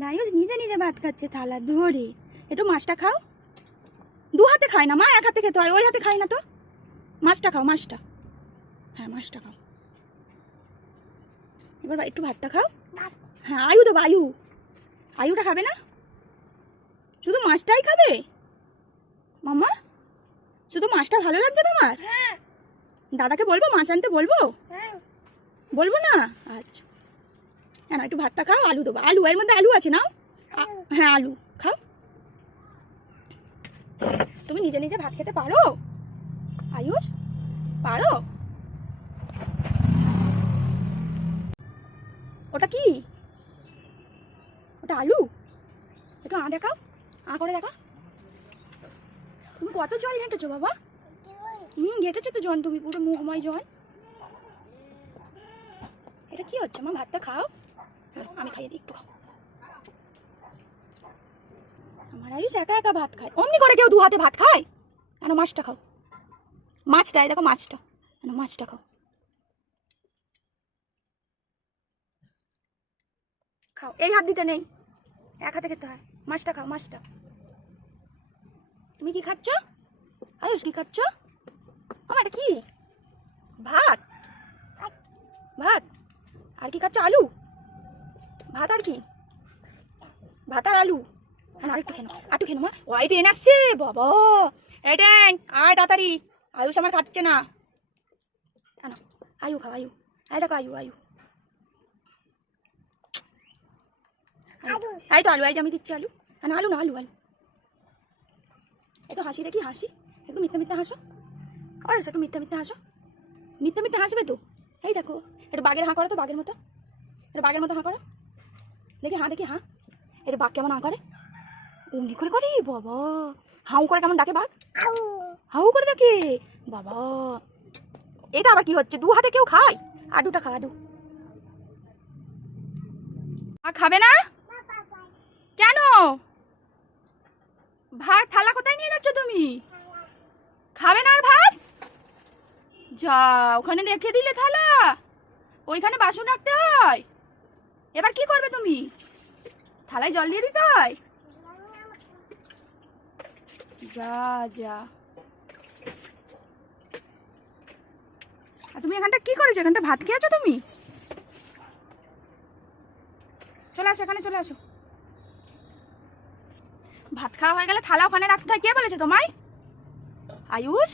আর আয়ুষ নিজে নিজে ভাত খাচ্ছে থালা ধরে। একটু মাছটা খাও। দু হাতে খায় না মা, এক হাতে খেতে হয়, ওই হাতে খায় না তো। মাছটা খাও, মাছটা। হ্যাঁ মাছটা খাও। এবার একটু ভাতটা খাও। হ্যাঁ আয়ু দেবো, আয়ু। আয়ুটা খাবে না? শুধু মাছটাই খাবে মাম্মা? শুধু মাছটা ভালো লাগছে তোমার? দাদাকে বলবো মাছ আনতে বলবো? বলবো না? আচ্ছা না একটু ভাতটা খাও, আলু দেবো। আলু, এর মধ্যে আলু আছে নাও। হ্যাঁ আলু খাও। তুমি নিজে নিজে ভাত খেতে পারো আয়ুষ? পারো? ওটা কি? ওটা আলু? একটু দেখাও, করে দেখা। তুমি কত জল ঘেঁটেছো বাবা? ঘেঁটেছো তো জল, তুমি পুরো মুখময় জল। এটা কি হচ্ছে মা? ভাতটা খাও, আমি খাইয়ে দিই, একটু খাও। আমার আয়ুষ একা একা ভাত খায়। অমনি করে কেউ দু হাতে ভাত খায়? কেন? মাছটা খাও, মাছটা। এই দেখো মাছটা, কেন মাছটা খাও। খাও, এই হাত দিতে নেই, এক হাতে খেতে হয়। মাছটা খাও, মাছটা। তুমি কি খাচ্ছ আয়ুষ? কি খাচ্ছ? আমার এটা কি? ভাত? ভাত আর কি খাচ্ছ? আলু? ভাত আর কি? ভাত আর আলু। হ্যাঁ আরেকটু খেনো, আটু খেনো মা। ওই ট্রেন আসছে বাবা। এটাই আয় তাড়াতাড়ি, আয়ুষ আমার খাচ্ছে না। কেন? আয়ু খাও, আয়ু। এই দেখো আয়ু, আয়ু। এই তো আলু, এই যে আমি দিচ্ছি আলু। হ্যাঁ আলু না, আলু আলু। একটু হাসি দেখি, হাসি। একটু মিথ্যা মিথ্যা হাসো। আর একটু মিথ্যা মিথ্যা হাসো। মিথ্যা মিথ্যা হাসবে তো। এই দেখো একটু বাঘের হাঁ করো তো, বাঘের মতো। একটু বাঘের মতো হাঁ করো দেখি, হাঁ দেখি, হাঁ। একটু বাঘ কেমন হাঁ করে? অমনি করে করে বাবা। হাউ করে কেমন ডাকে বাঘ? হাউ করে ডাকে বাবা। এটা আবার কি হচ্ছে? দু হাতে কেউ খায়? আডুটা খা, আডু। খাবে না কেন? ভাত থালা কোথায় নিয়ে যাচ্ছ তুমি? খাবে না আর ভাত? যা, ওখানে রেখে দিলে থালা। ওইখানে বাসন রাখতে হয়। এবার কি করবে তুমি? থালায় জল দিয়ে দিতে হয়। যা যা। আর তুমি এখানটা কি করেছো? এখানটা ভাত খেয়েছো তুমি? চলে আসো, এখানে চলে আসো। ভাত খাওয়া হয়ে গেলে থালা ওখানে রাখতে হয়। কে বলেছে তোমায় আয়ুষ?